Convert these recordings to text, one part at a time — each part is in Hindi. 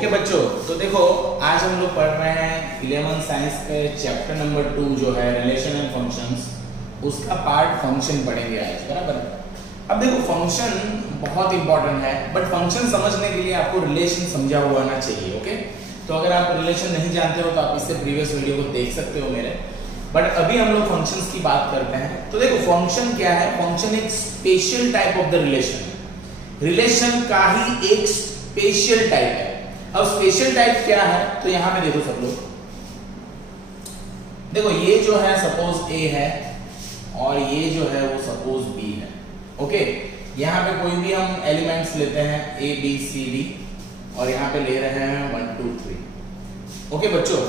ओके बच्चों, तो देखो आज हम लोग पढ़ रहे हैं 11th साइंस के चैप्टर नंबर 2 जो है रिलेशन एंड फंक्शंस, उसका पार्ट फंक्शन पढ़ेंगे आज, बराबर। अब देखो फंक्शन बहुत इंपॉर्टेंट है, बट फंक्शन समझने के लिए आपको रिलेशन समझा हुआ आना चाहिए। ओके, तो अगर आप रिलेशन नहीं जानते हो तो आप इससे प्रीवियस वीडियो को देख सकते हो मेरे, बट अभी हम लोग फंक्शंस की बात करते हैं। तो देखो फंक्शन क्या है, फंक्शन एक special type of the relation है, रिलेशन का ही एक स्पेशल टाइप है। अब स्पेशल टाइप क्या है, तो यहां पे देखो सब लोग, देखो ये जो है सपोज ए है और ये जो है वो सपोज बी है। ओके, यहां पे कोई भी हम एलिमेंट्स लेते हैं ए बी सी डी और यहां पे ले रहे हैं 1 2 3। ओके बच्चों,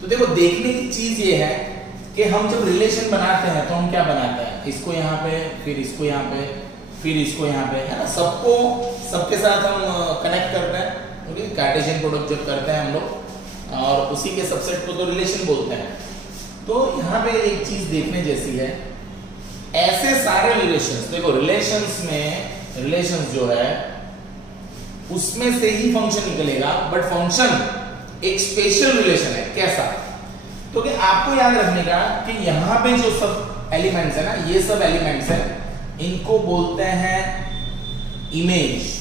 तो देखो देखने की चीज ये है कि हम जब रिलेशन बनाते हैं तो हम क्या बनाते हैं, इसको यहाँ पे, फिर इसको यहाँ पे, फिर इसको यहाँ पे, है ना, सबको सबके साथ हम कनेक्ट करते हैं। ओके, कार्टेशियन प्रोडक्ट जब करते हैं हम लोग, और उसी के सबसेट को तो रिलेशन बोलते हैं। तो यहाँ पे एक चीज देखने जैसी है, ऐसे सारे रिलेशंस, देखो रिलेशंस में, रिलेशंस जो है उसमें से ही फंक्शन निकलेगा, बट फंक्शन एक स्पेशल रिलेशन है। कैसा, तो कि आपको याद रखने का कि यहाँ पे जो सब एलिमेंट्स है ना, ये सब एलिमेंट्स है, इनको बोलते हैं इमेज।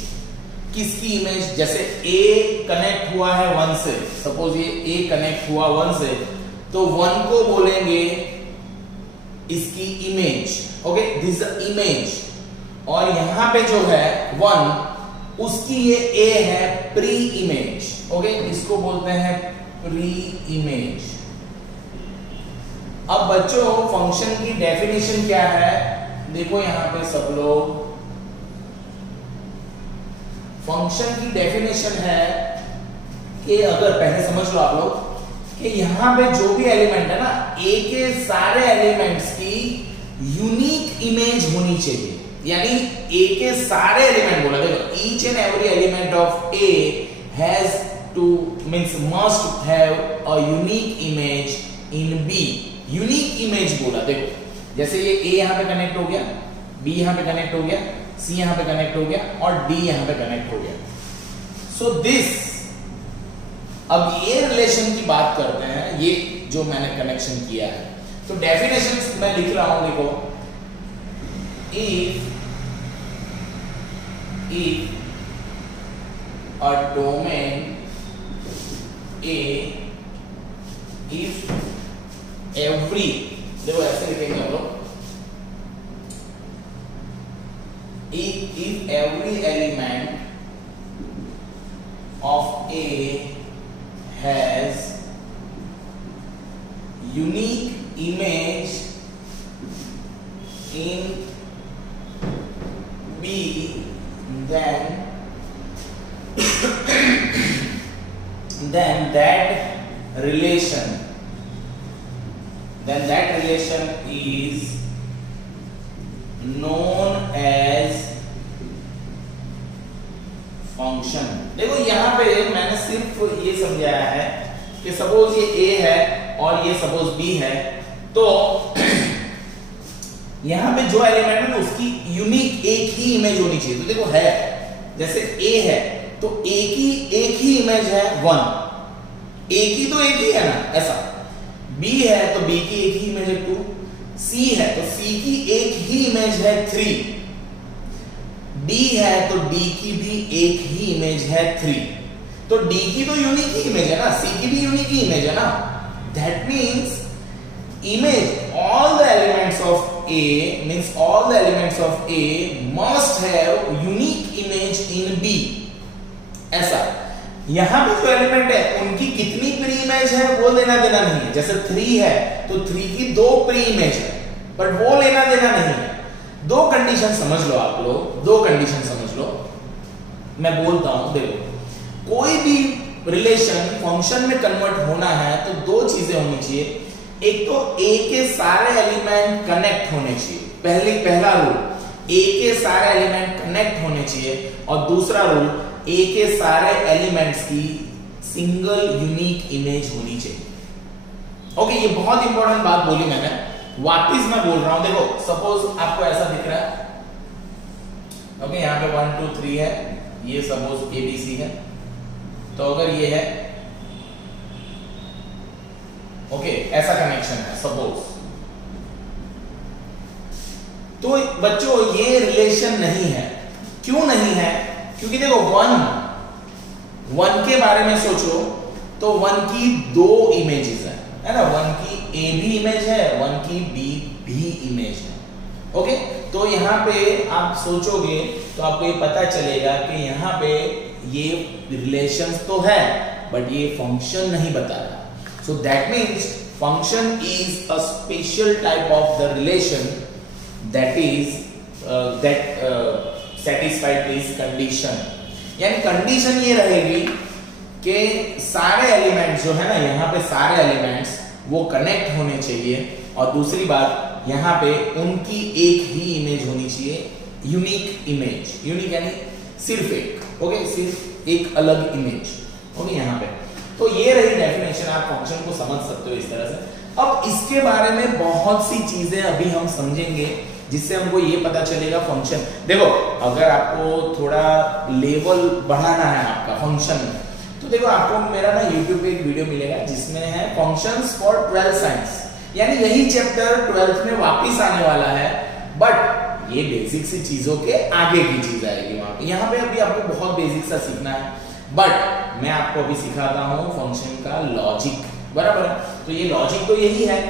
किसकी इमेज, जैसे A कनेक्ट हुआ है 1 से, सपोज ये A कनेक्ट हुआ 1 से, तो 1 को बोलेंगे इसकी image. Okay, this is image. और यहां पे जो है 1, उसकी ये A है प्री इमेज। ओके, इसको बोलते हैं प्री इमेज। अब बच्चों फंक्शन की डेफिनेशन क्या है, देखो यहां पे सब लोग, फंक्शन की डेफिनेशन है कि अगर पहले समझ लो आप लोग कि यहां पे जो भी एलिमेंट है ना, ए के सारे एलिमेंट्स की यूनिक इमेज होनी चाहिए। यानी ए के सारे एलिमेंट बोला, देखो each and every element of A has to means must have a unique image in B. Unique image बोला, देखो जैसे ये ए यहां पे कनेक्ट हो गया, बी यहां पे कनेक्ट हो गया, सी यहां पे कनेक्ट हो गया और डी यहां पे कनेक्ट हो गया। सो दिस, अब ये रिलेशन की बात करते हैं, ये जो मैंने कनेक्शन किया है, तो डेफिनेशन मैं लिख रहा हूं, देखो if a domain A, if every, देखो ऐसे लिखेंगे हम लोग, if every element of A has unique image in B, then that relation is known as function. देखो यहां पे मैंने सिर्फ ये समझाया है कि सपोज ये A है और ये सपोज B है, तो यहां पे जो एलिमेंट है ना उसकी यूनिक एक ही इमेज होनी चाहिए। तो देखो है, जैसे A है तो A की एक ही इमेज है 1, A की तो एक ही है ना, ऐसा। B है तो B की एक ही इमेज है 2, C है तो C की एक ही इमेज है 3, D है तो D की भी एक ही इमेज है 3। तो D की तो यूनिक ही इमेज है ना, C की भी यूनिक ही इमेज है ना। That means image, all the elements of A means all the elements of A must have unique image in B। ऐसा यहां पे जो एलिमेंट है उनकी कितनी प्री इमेज है वो लेना देना नहीं है। जैसे 3 है तो 3 की 2 प्री इमेज है, बट वो लेना देना नहीं है। दो कंडीशन समझ लो आप लोग, दो कंडीशन समझ लो, मैं बोलता हूं। देखो कोई भी रिलेशन फंक्शन में कन्वर्ट होना है तो दो चीजें होनी चाहिए। एक तो ए के सारे एलिमेंट कनेक्ट होने चाहिए, पहला रूल ए के सारे एलिमेंट कनेक्ट होने चाहिए, और दूसरा रूल ए के सारे एलिमेंट्स की सिंगल यूनिक इमेज होनी चाहिए। ओके, ये बहुत इंपॉर्टेंट बात बोली मैंने, वापिस मैं बोल रहा हूं। देखो सपोज आपको ऐसा दिख रहा है, ओके, यहाँ पे 1 2 3 है, ये सपोज ABC है, तो अगर ये है ओके, ऐसा कनेक्शन है सपोज, तो बच्चों ये रिलेशन नहीं है। क्यों नहीं है? क्योंकि देखो वन के बारे में सोचो तो वन की दो इमेजेस है ना, वन की ए भी इमेज है, वन की बी भी इमेज है। ओके, तो यहाँ पे आप सोचोगे तो आपको ये पता चलेगा कि यहाँ पे ये रिलेशंस तो है बट ये फंक्शन नहीं बता रहा। So that means function is a special type of the relation that is that satisfied this condition। यानी कंडीशन ये रहेगी कि सारे एलिमेंट्स जो है ना, यहाँ पे सारे एलिमेंट्स वो कनेक्ट होने चाहिए, और दूसरी बात यहाँ पे उनकी एक ही इमेज होनी चाहिए, यूनिक इमेज। यूनिक यानी सिर्फ एक, ओके, सिर्फ एक अलग इमेज, ओके। यहाँ पे तो ये रही डेफिनेशन, आप फंक्शन को समझ सकते हो इस तरह से। अब इसके बारे में बहुत सी चीजें अभी हम समझेंगे जिससे हमको ये पता चलेगा फंक्शन। देखो अगर आपको थोड़ा लेवल बढ़ाना है आपका फंक्शन में, तो देखो आपको मेरा ना YouTube पे एक वीडियो मिलेगा जिसमें है फंक्शंस फॉर 12th साइंस, यानी यही चैप्टर 12th में वापस आने वाला है, बट ये बेसिक सी चीजों के आगे की चीज आएगी वहां पे। यहाँ पे अभी आपको बहुत बेसिक सा सीखना है, बट मैं आपको अभी सिखाता हूँ फंक्शन का लॉजिक, बराबर है। तो ये लॉजिक तो यही है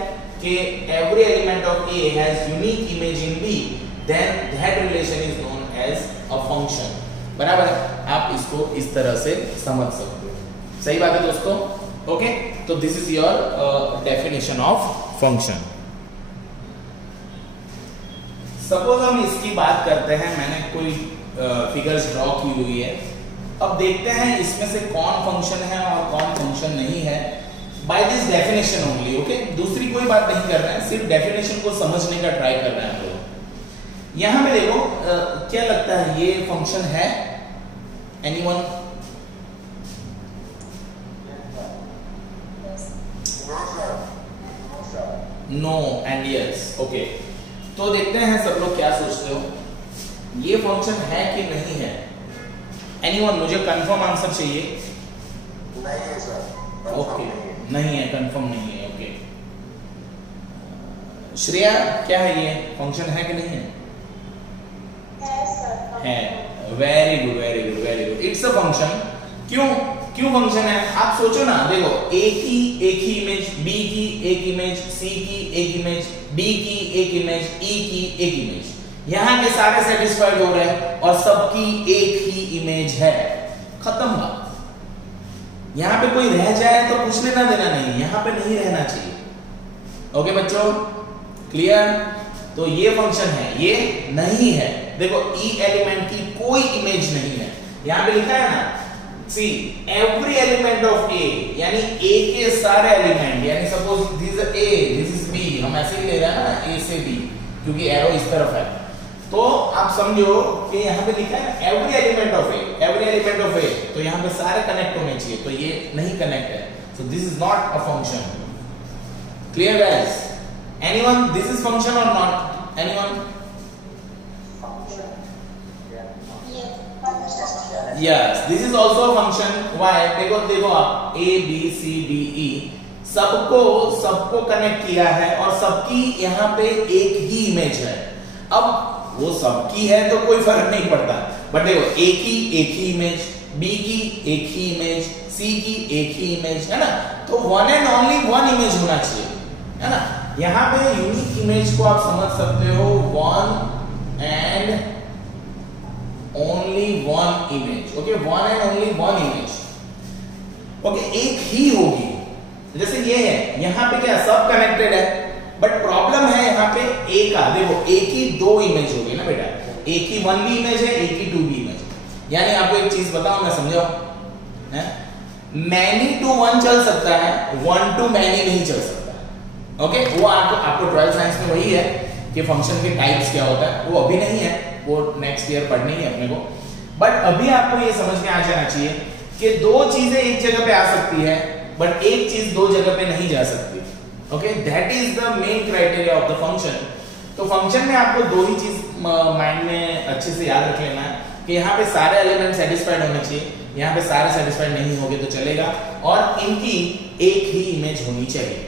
कि every element of A has unique image in B, then that relation is known as a function, बराबर है। आप इसको इस तरह से समझ सकते हो, सही बात है दोस्तों, ओके। तो this is your definition of function. Suppose हम इसकी बात करते हैं, मैंने कोई फिगर्स ड्रॉ की हुई है, अब देखते हैं इसमें से कौन फंक्शन है और कौन फंक्शन नहीं है by this definition only, okay. दूसरी कोई बात नहीं कर रहे हैं, सिर्फ डेफिनेशन को समझने का ट्राई कर रहे हैं हम लोग। यहां पे देखो क्या लगता है ये फंक्शन है? Anyone? No and yes, okay. तो देखते हैं सब लोग क्या सोचते हो, ये फंक्शन है कि नहीं है? एनीवन, मुझे कंफर्म आंसर चाहिए। नहीं है सर, ओके, नहीं है, कंफर्म नहीं है, ओके। श्रेया क्या है, ये फंक्शन है कि नहीं है? है, very good very good very good, it's a function. क्यों फंक्शन है? आप सोचो ना, देखो ए की एक ही इमेज, बी की एक इमेज, सी की एक इमेज, डी की एक इमेज, ई की एक इमेज, यहां के सारे सेटिस्फाइड हो रहे हैं और सबकी एक ही इमेज है, खत्म बात। यहां पे कोई रह जाए तो कुछ लेना देना नहीं, यहां पे नहीं रहना चाहिए, ओके बच्चों, क्लियर? तो ये फंक्शन है, ये नहीं है। देखो ई एलिमेंट की कोई इमेज नहीं है, यहां पे लिखा है ना, see every element of A, यानी ए के सारे एलिमेंट, यानी suppose this is A, this is B, हम ऐसे ही ले रहे हैं ना ए से बी, क्योंकि एरो इस तरफ है, तो आप समझो कि यहाँ पे लिखा है every element of A, every element of A, तो यहाँ पे सारे कनेक्ट होने चाहिए, तो ये नहीं कनेक्ट है, so this is not a function. Clear guys? Anyone, this is function और not? Anyone? Yes, this is also a function. Why? देखो आप A B C D E सबको कनेक्ट किया है और सबकी यहाँ पे एक ही इमेज है। अब वो सबकी है तो कोई फर्क नहीं पड़ता, बट देखो ए की एक ही इमेज, बी की एक ही इमेज, सी की एक ही इमेज, है ना, तो one and only one image होना चाहिए, है ना। यहाँ पे यूनिक इमेज को आप समझ सकते हो, one and only one image, okay, one and only one image, okay, एक ही होगी। जैसे ये है, यहाँ पे क्या सब कनेक्टेड है, बट प्रॉब्लम है यहाँ पे ए का, देखो ए की दो इमेज हो गई ना बेटा, ए की वन भी इमेज है, ए की टू भी इमेज है। यानी आपको एक चीज बताओ, मैं समझाऊं, मैनी टू वन चल सकता है, वन टू मैनी नहीं चल सकता, ओके। वो आपको 12th साइंस में वही है कि फंक्शन के टाइप्स क्या होता है, वो अभी नहीं है, वो नेक्स्ट ईयर पढ़नी है अपने को, बट अभी आपको ये समझ में आ जाना चाहिए कि दो चीजें एक जगह पे आ सकती है, बट एक चीज दो जगह पे नहीं जा सकती, okay. That is the main criteria of the function. तो फंक्शन में आपको दो ही चीज माइंड में अच्छे से याद रख लेना है कि यहाँ पे सारे एलिमेंट सेटिस्फाइड होने चाहिए, यहाँ पे सारे सेटिस्फाइड नहीं होंगे तो चलेगा, और इनकी एक ही इमेज होनी चाहिए,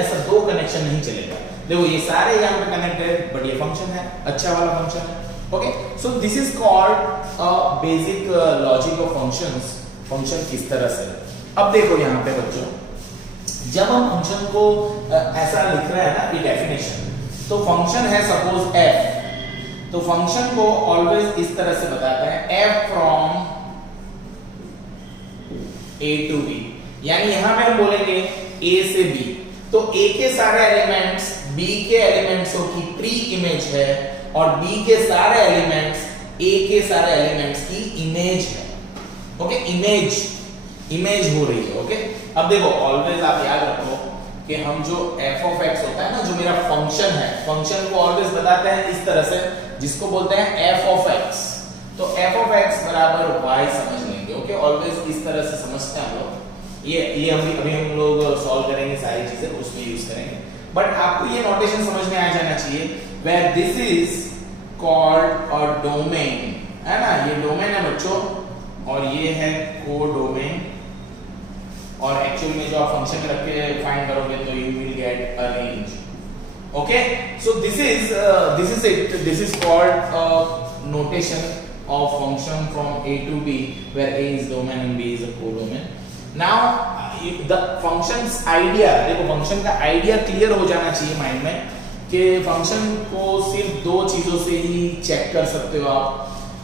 ऐसा दो कनेक्शन नहीं चलेगा। देखो ये सारे यहाँ पे कनेक्टेड, बट ये फंक्शन है, अच्छा वाला फंक्शन है। Okay, so this is called basic logic of functions. Function किस तरह से, अब देखो यहाँ पे बच्चों, जब हम फंक्शन को ऐसा लिख रहे हैं ना, ये डेफिनेशन, तो फंक्शन है सपोज f, तो फंक्शन को ऑलवेज इस तरह से बताते हैं f from a to b, यानी यहां पे हम बोलेंगे a से b, तो a के सारे एलिमेंट्स b के एलिमेंट्सों की प्री इमेज है, और b के सारे एलिमेंट्स a के सारे एलिमेंट्स की इमेज है। ओके, इमेज हो रही है। ओके, अब देखो ऑलवेज आप याद रखो कि हम जो f ऑफ x होता है ना, जो मेरा फंक्शन है, फंक्शन को ऑलवेज बताते हैं इस तरह से, जिसको बोलते हैं f ऑफ x, तो f ऑफ x बराबर y समझ लेंगे। ओके, ऑलवेज इस तरह से समझते हैं हम लोग। ये अभी हम लोग सॉल्व करेंगे सारी चीजें, उसमें यूज करेंगे, बट आपको ये नोटेशन समझ में आ जाना चाहिए, where this is called a domain, है ना, ये डोमेन है बच्चों, और ये है कोडोमेन, और एक्चुअल में जो आप फंक्शन रख के फाइंड करोगे तो you will get a range. Okay, so this is it, this is called notation of function from a to b, where a is domain and b is a codomain. Now the function's idea, देखो फंक्शन का आइडिया क्लियर हो जाना चाहिए माइंड में, कि फंक्शन को सिर्फ दो चीजों से ही चेक कर सकते हो आप,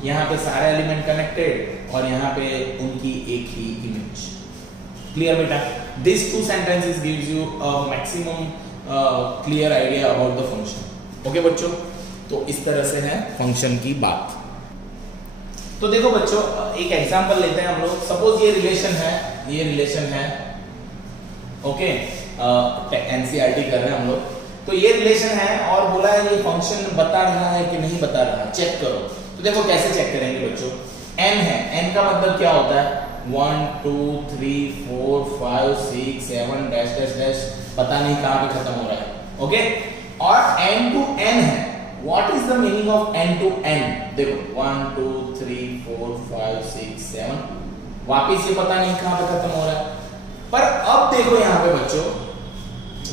यहाँ पे सारे एलिमेंट कनेक्टेड और यहाँ पे उनकी एक ही इमेज। क्लियर बेटा? This two sentences gives you a maximum clear idea about the function. Okay बच्चों, तो इस तरह से है फंक्शन की बात। तो देखो बच्चों, एक एग्जांपल लेते हैं हम लोग। सपोज ये रिलेशन है, ओके, एनसीईआरटी कर रहे हैं हम लोग, तो ये रिलेशन है और बोला है ये फंक्शन बता रहा है कि नहीं बता रहा, चेक करो। तो देखो कैसे चेक करेंगे बच्चों, n है, n का मतलब क्या होता है, 1 2 3 4 5 6 7 डैश डैश डैश, पता नहीं कहां पे खत्म हो रहा है। ओके, और n to n है, what is the meaning of n to n? देखो 1 2 3 4 5 6 7, वापिस ये पता नहीं कहां पे खत्म हो रहा है। पर अब देखो यहां पे बच्चों,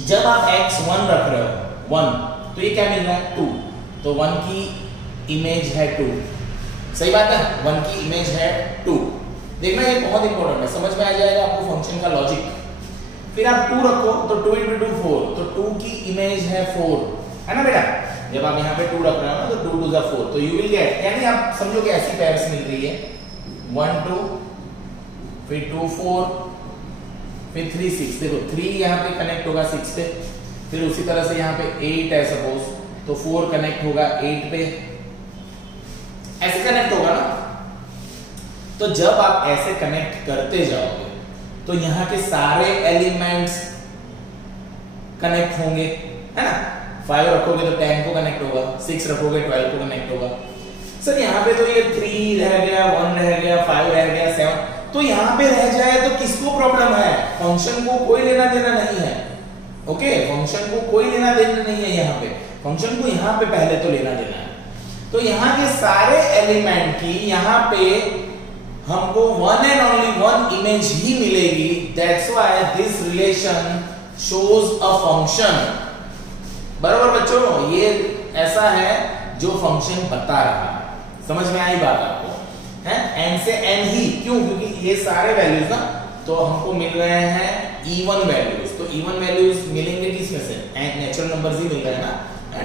जब आप x1 रख रहे हो 1, तो ये क्या मिल रहा है 2, तो 1 की इमेज है 2, सही बात है, 1 की इमेज है 2। देखना ये बहुत इंपॉर्टेंट है, समझ में आ जाएगा आपको फंक्शन का लॉजिक। फिर आप 2 रखो तो 2 × 2 4, तो 2 की इमेज है 4, है ना बेटा? जब आप यहाँ पे 2 रख रहे हो ना, तो 2 2 4, तो यू विल गेट, यानी आप समझो कि ऐसी पेयर्स मिल रही है 1 2, फिर 2 4, फिर 3 6। देखो 3 यहाँ पे कनेक्ट होगा 6 पे, फिर उसी तरह से यहाँ पे 8 है सपोज, तो 4 कनेक्ट होगा 8 पे, ऐसे कनेक्ट होगा ना। तो जब आप ऐसे कनेक्ट करते जाओगे तो यहाँ के सारे एलिमेंट्स कनेक्ट होंगे, है ना? 5 रखोगे तो 10 को कनेक्ट होगा, 6 रखोगे 12 को कनेक्ट होगा। सर यहाँ पे तो ये 3 रह गया, 1 रह गया, 5 रह गया, 7, तो यहाँ पे रह जाए तो किसको प्रॉब्लम है? फंक्शन को कोई लेना देना नहीं है। ओके, फंक्शन को कोई लेना देना नहीं है, यहाँ पे फंक्शन को यहाँ पे पहले तो लेना देना है। तो यहाँ के सारे एलिमेंट की यहाँ पे हमको one and only one image ही मिलेगी। That's why this relation shows a function. बराबर बच्चों, ये ऐसा है जो फंक्शन बता रहा है। समझ में आई बात आपको? है n से n ही, क्यों? क्योंकि ये सारे वैल्यूज ना, तो हमको मिल रहे हैं इवन वैल्यूज। तो इवन वैल्यूज मिलेंगे किसमें से? नेचुरल नंबर्स ही मिल रहे हैं ना।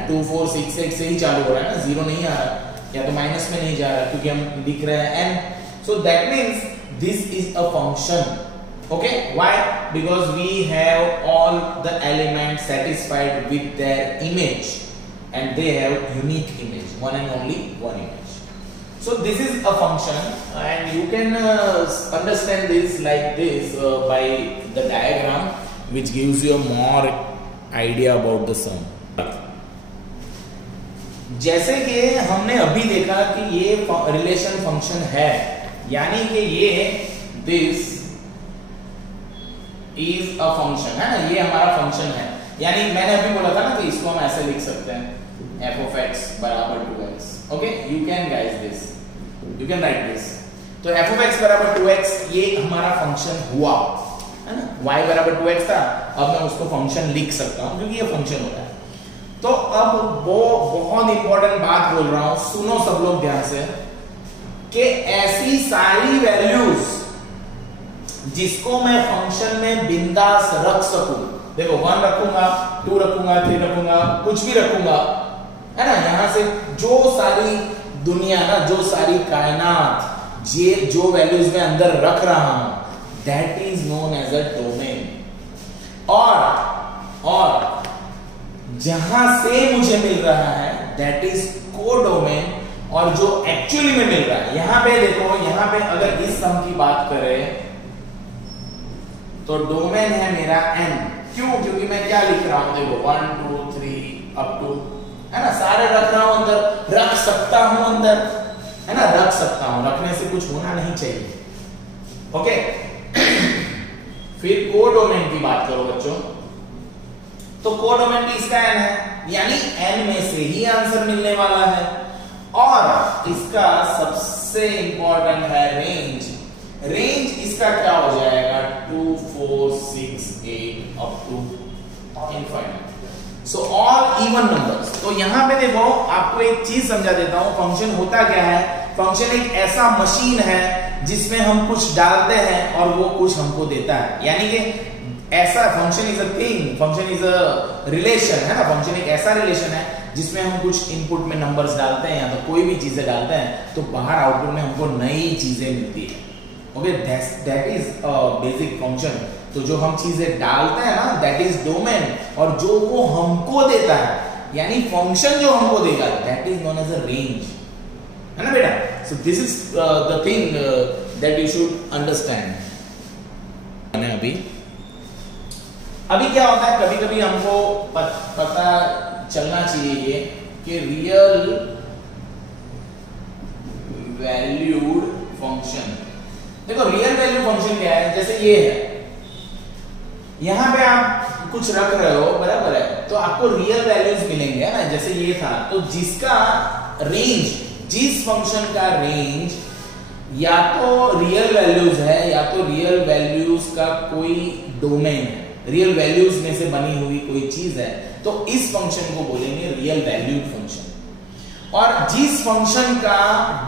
2 4 6 8 से ही चालू हो रहा है ना, 0 नहीं आ रहा, या तो माइनस में नहीं जा रहा, क्योंकि हम लिख रहे हैं n। So that means this is a function. Okay, why? Because we have all the elements satisfied with their image, and they have unique image, one and only one image. So this is a function, and you can understand this like this by the diagram, which gives you a more idea about the sum. जैसे कि हमने अभी देखा कि ये रिलेशन फंक्शन है, यानी कि ये दिस इज अ फंक्शन, है ना, ये हमारा फंक्शन है। यानी मैंने अभी बोला था ना कि इसको हम ऐसे लिख सकते हैं f of x बराबर 2x। Okay, you can guys this, you can write this. तो एफ ऑफ एक्स बराबर 2x ये हमारा फंक्शन हुआ है ना, y बराबर 2x था, अब मैं उसको फंक्शन लिख सकता हूं क्योंकि ये फंक्शन होता है। तो अब वो बहुत इंपॉर्टेंट बात बोल रहा हूं, सुनो सब लोग ध्यान से, कि ऐसी सारी वैल्यूज जिसको मैं फंक्शन में बिंदास रख सकूं, देखो 1 रखूंगा, 2 रखूंगा, 3 रखूंगा, कुछ भी रखूंगा, है ना, यहां से जो सारी दुनिया ना, जो सारी कायनात, ये जो वैल्यूज मैं अंदर रख रहा हूं, that is known as a domain. और जहां से मुझे मिल रहा है दैट इज कोडोमेन, और जो एक्चुअली में मिल रहा है, यहां पे देखो, यहां पे अगर इस सम की बात करें तो डोमेन है मेरा n, क्यों? क्योंकि मैं क्या लिख रहा हूं, देखो 1 2 3 अप टू, है ना, सारे रख रहा हूं अंदर, रख सकता हूं अंदर, है ना, रख सकता हूं, रखने से कुछ होना नहीं चाहिए। ओके फिर कोडोमेन की बात करो बच्चों, तो कोडोमेन भी इसका n है, यानी n में से ही आंसर मिलने वाला है, और इसका सबसे इंपॉर्टेंट है रेंज। रेंज इसका क्या हो जाएगा, 2 4 6 8 up to infinite, so all even numbers. तो यहां पे देखो, आपको एक चीज समझा देता हूं, फंक्शन होता क्या है, फंक्शन एक ऐसा मशीन है जिसमें हम कुछ डालते हैं और वो कुछ हमको देता है, यानी कि ऐसा function is a thing, function is a relation, है ना, फंक्शन एक ऐसा रिलेशन है जिसमें हम कुछ इनपुट में नंबर्स डालते हैं या तो कोई भी चीजें डालते हैं, तो बाहर आउटपुट में हमको नई चीजें मिलती है। Okay, that is basic function. तो जो हम चीजें डालते हैं ना, दैट इज डोमेन, और जो वो हमको देता है, यानी फंक्शन जो हमको देगा, that is known as a range, है ना बेटा। So this is the thing that you should understand. अभी क्या होता है, कभी कभी हमको पता चलना चाहिए ये कि रियल वैल्यूड फंक्शन, देखो रियल वैल्यू फंक्शन क्या है, जैसे ये है, यहां पे आप कुछ रख रहे हो, बराबर है, तो आपको रियल वैल्यूज मिलेंगे, है ना, जैसे ये था, तो जिसका रेंज, जिस फंक्शन का रेंज या तो रियल वैल्यूज है या तो रियल वैल्यूज का कोई डोमेन है, रियल वैल्यूज में से बनी हुई कोई चीज है, तो इस फंक्शन को बोलेंगे रियल वैल्यूड फंक्शन। और जिस फंक्शन का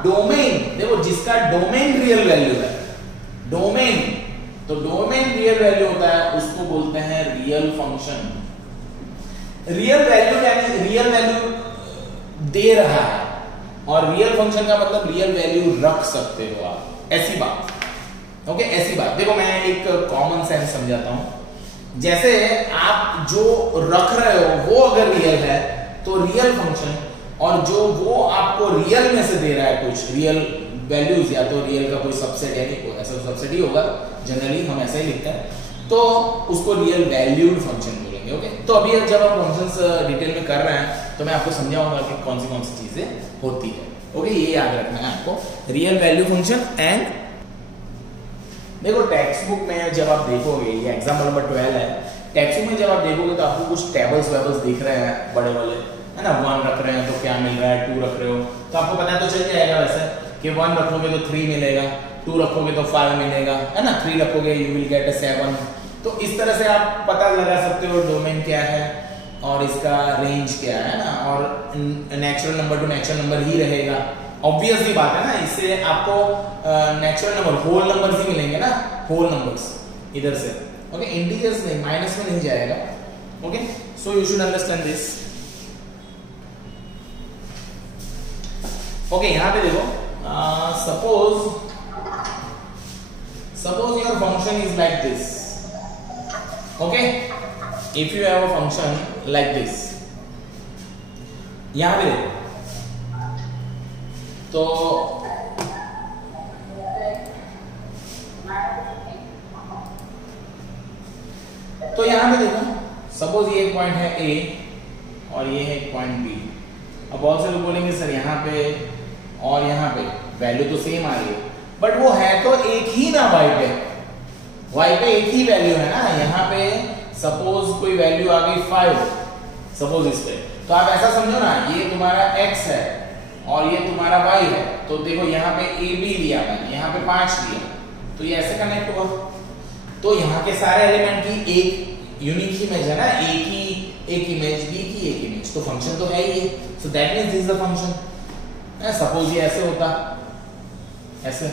डोमेन, देखो जिसका डोमेन रियल वैल्यू है, डोमेन, तो डोमेन रियल वैल्यू होता है, उसको बोलते हैं रियल फंक्शन। रियल वैल्यू यानी रियल वैल्यू दे रहा है, और रियल फंक्शन का मतलब रियल वैल्यू रख सकते हो आप, ऐसी बात। ओके, ऐसी बात। देखो मैं एक कॉमन सेंस समझाता हूं, जैसे आप जो रख रहे हो वो अगर रियल है तो रियल फंक्शन, और जो वो आपको रियल में से दे रहा है कुछ रियल वैल्यूज, या तो रियल का कोई सबसेट, यानी ऐसा सबसेट ही होगा, जनरली हम ऐसा ही लिखते हैं, तो उसको रियल वैल्यूड फंक्शन बोलेंगे। ओके, तो अभी जब हम फंक्शंस डिटेल में कर रहे हैं तो मैं आपको समझाऊंगा कि कौन सी चीजें होती है। ओके, ये याद रखना है आपको, रियल वैल्यू फंक्शन। एंड देखो टेक्स्ट बुक में जब आप देखोगे, ये एग्जाम्पल नंबर 12 है, टेक्स्ट बुक में जब आप देखोगे तो आपको कुछ टेबल्स वेबल्स दिख रहे हैं बड़े वाले, है ना, 1 रख रहे हैं तो क्या मिल रहा है, 2 रख रहे हो तो आपको पता तो चल जाएगा वैसे कि 1 रखोगे तो 3 मिलेगा, 2 रखोगे तो 5 मिलेगा, है ना, 3 रखोगे यू विल गेट अ 7। तो इस तरह से आप पता लगा सकते हो डोमेन क्या है और इसका रेंज क्या है ना, और natural number to natural number ही रहेगा, ऑब्वियसली बात है ना, इससे आपको नेचुरल नंबर होल नंबर्स ही मिलेंगे ना, होल नंबर्स इधर से। ओके, इंटीजर्स नहीं, माइनस में नहीं जाएगा। Okay, so you should understand this. Okay, यहां पे देखो, suppose your function is like this. Okay, if you have a function like this, यहां पे देखो, तो यहां पे देखो, सपोज ये एक पॉइंट है A और ये है एक पॉइंट B। अब बहुत से लोग बोलेंगे सर यहाँ पे और यहाँ पे वैल्यू तो सेम आ रही है, बट वो है तो एक ही ना y पे एक ही वैल्यू है ना। यहाँ पे सपोज कोई वैल्यू आ गई 5, सपोज इस पे, तो आप ऐसा समझो ना, ये तुम्हारा x है और ये तुम्हारा y है, तो देखो यहाँ पे ए बी लिया मैंने, यहाँ पे 5 लिया, तो ये ऐसे कनेक्ट हुआ। तो यहाँ के सारे एलिमेंट की एक यूनिक इमेज है ना, ए की एक इमेज, बी की एक इमेज, तो फंक्शन तो है ही। So that means this is the function. Suppose ये ऐसे होता, ऐसे,